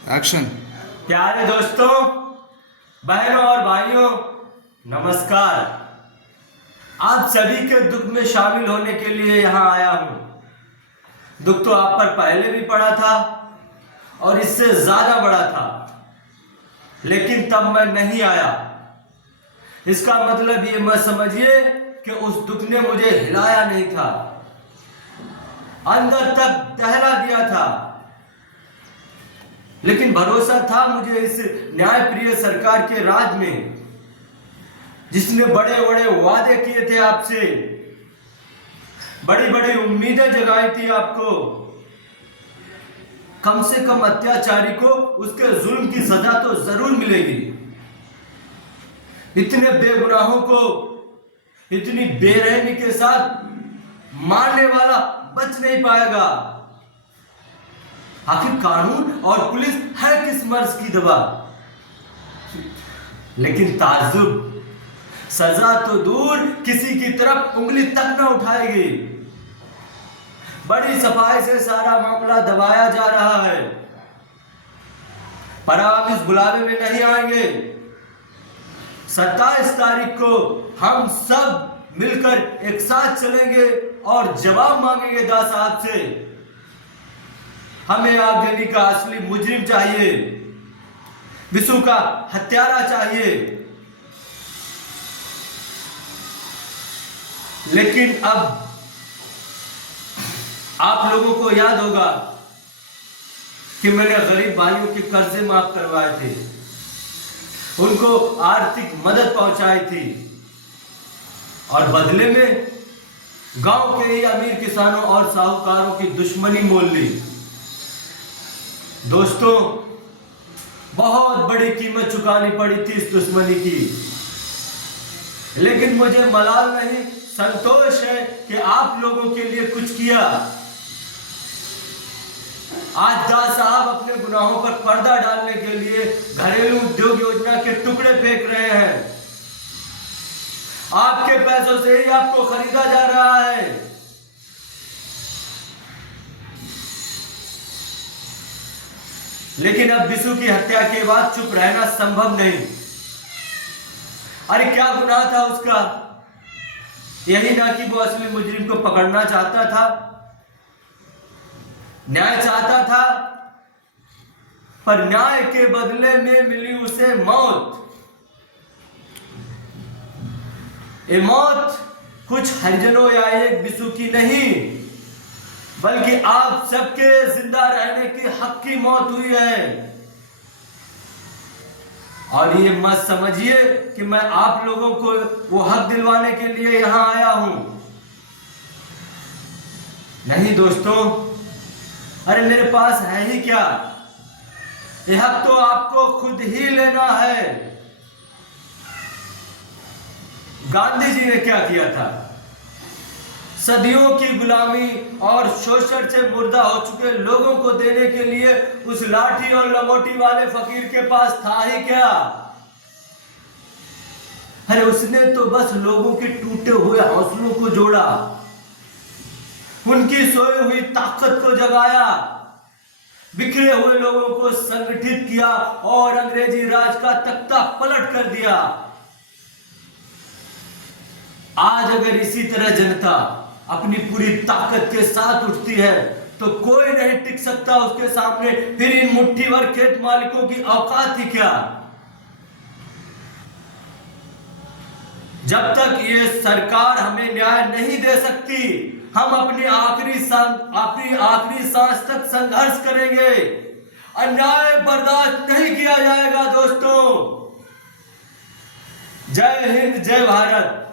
Action. प्यारे दोस्तों, बहनों और भाइयों, नमस्कार। आप सभी के दुख में शामिल होने के लिए यहां आया हूं। दुख तो आप पर पहले भी पड़ा था और इससे ज्यादा बड़ा था, लेकिन तब मैं नहीं आया। इसका मतलब ये मत समझिए कि उस दुख ने मुझे हिलाया नहीं था, अंदर तक दहला दिया था। लेकिन भरोसा था मुझे इस न्यायप्रिय सरकार के राज में, जिसने बड़े बड़े वादे किए थे आपसे, बड़ी बड़ी उम्मीदें जगाई थी आपको। कम से कम अत्याचारी को उसके जुल्म की सजा तो जरूर मिलेगी। इतने बेगुनाहों को इतनी बेरहमी के साथ मारने वाला बच नहीं पाएगा। आखिर कानून और पुलिस है किस मर्ज की दवा। लेकिन ताज्जुब, सजा तो दूर किसी की तरफ उंगली तक न उठाएगी। बड़ी सफाई से सारा मामला दबाया जा रहा है, पर आप इस बुलावे में नहीं आएंगे। 27 तारीख को हम सब मिलकर एक साथ चलेंगे और जवाब मांगेंगे दास साहब से। हमें आग देने का असली मुजरिम चाहिए, विशु का हत्यारा चाहिए। लेकिन अब आप लोगों को याद होगा कि मैंने गरीब भाइयों के कर्जे माफ करवाए थे, उनको आर्थिक मदद पहुंचाई थी और बदले में गांव के ही अमीर किसानों और साहूकारों की दुश्मनी मोल ली। दोस्तों, बहुत बड़ी कीमत चुकानी पड़ी थी इस दुश्मनी की, लेकिन मुझे मलाल नहीं, संतोष है कि आप लोगों के लिए कुछ किया। आज दास साहब अपने गुनाहों पर पर्दा डालने के लिए घरेलू उद्योग योजना के टुकड़े फेंक रहे हैं। आपके पैसों से ही आपको खरीदा जा रहा है। लेकिन अब विशु की हत्या के बाद चुप रहना संभव नहीं। अरे क्या गुनाह था उसका? यही ना कि वो असली मुजरिम को पकड़ना चाहता था, न्याय चाहता था, पर न्याय के बदले में मिली उसे मौत। ये मौत कुछ हरिजनों या एक विशु की नहीं, बल्कि आप सबके जिंदा रहने के हक की मौत हुई है। और ये मत समझिए कि मैं आप लोगों को वो हक दिलवाने के लिए यहां आया हूं। नहीं दोस्तों, अरे मेरे पास है ही क्या, ये हक तो आपको खुद ही लेना है। गांधी जी ने क्या किया था? सदियों की गुलामी और शोषण से मुर्दा हो चुके लोगों को देने के लिए उस लाठी और लंगोटी वाले फकीर के पास था ही क्या? अरे उसने तो बस लोगों के टूटे हुए हौसलों को जोड़ा, उनकी सोई हुई ताकत को जगाया, बिखरे हुए लोगों को संगठित किया और अंग्रेजी राज का तख्ता पलट कर दिया। आज अगर इसी तरह जनता अपनी पूरी ताकत के साथ उठती है तो कोई नहीं टिक सकता उसके सामने। फिर इन मुट्ठी भर खेत मालिकों की औकात ही क्या? जब तक ये सरकार हमें न्याय नहीं दे सकती, हम अपनी आखिरी सांस तक संघर्ष करेंगे। अन्याय बर्दाश्त नहीं किया जाएगा दोस्तों। जय हिंद, जय भारत।